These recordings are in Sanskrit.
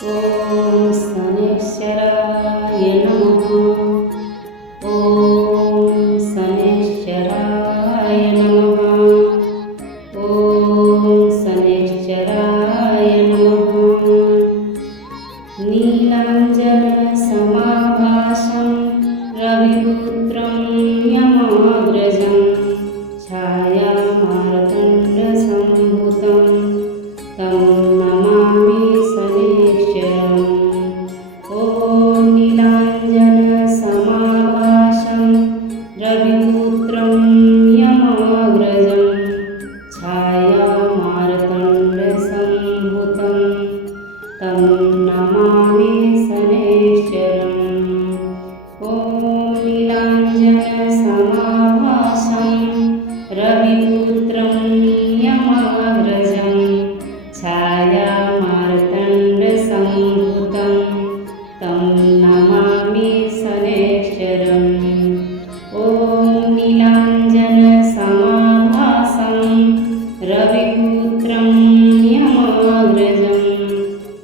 ॐ शनैश्चराय नमः। ॐ शनैश्चराय नमः। ॐ शनैश्चराय नमः। नीलाञ्जनसमाभासं रविपुत्रं यमाग्रजं छायामार्तण्डसम्भूतं तं नमामि शनैश्चरम्। ॐ नीलाञ्जनसमाभासं रविपुत्रं यमाग्रजं छायामार्तण्डसम्भूतं तं नमामि शनैश्चरम्। ॐ नीलाञ्जनसमाभासं रविपुत्रं यमाग्रजं छायामार्तण्डसम्भूतं तं नमामि शनैश्चरम्। ॐ नीलाञ्जनसमाभासं रविपुत्रं यमाग्रजं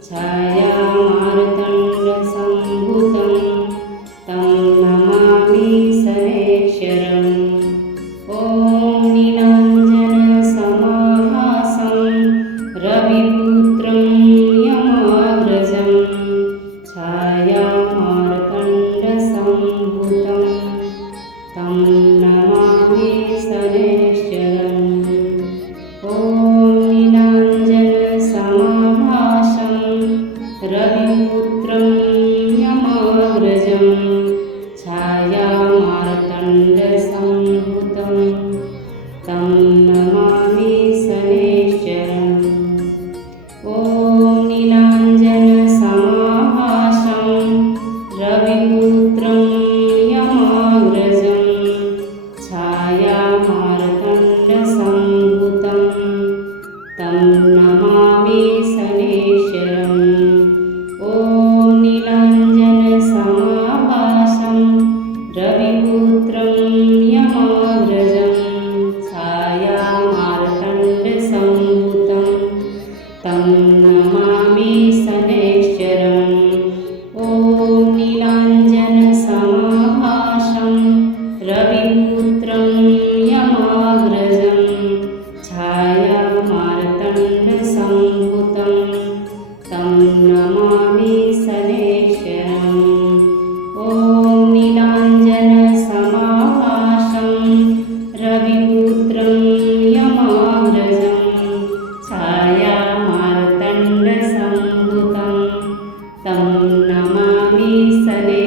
छायामार्तण्डसम्भूतं तं नमामि शनैश्चरम्। ॐ नीलाञ्जनसमाभासं रविपुत्रं यमाग्रजं छायामार्तण्डसम्भूतं तं नमामि शनैश्चरम्। ॐ नीलाञ्जनसमाभासं रविपुत्रं यमाग्रजं छायामार्तण्डसम्भूतं तं नमामि शनैश्चरम्। ॐ नीलाञ्जनसमाभासं रविपुत्रं यमाग्रजं छायामार्तण्डसम्भूतं तं नमामि शनैश्चरम्। ॐ नीलाञ्जनसमाभासं रविपुत्रं यमाग्रजं छायामार्तण्डसम्भूतं तं नमामि शनैश्चरम्। ॐ नीलाञ्जनसमाभासं रविपुत्रं यमाग्रजं छायामार्तण्डसम्भूतं तं नमामि शनैश्चरम्। ॐ नीलाञ्जनसमाभासं रविपुत्रं यमाग्रजं छायामार्तण्डसम्भूतं तं नमामि शनैश्चरम्।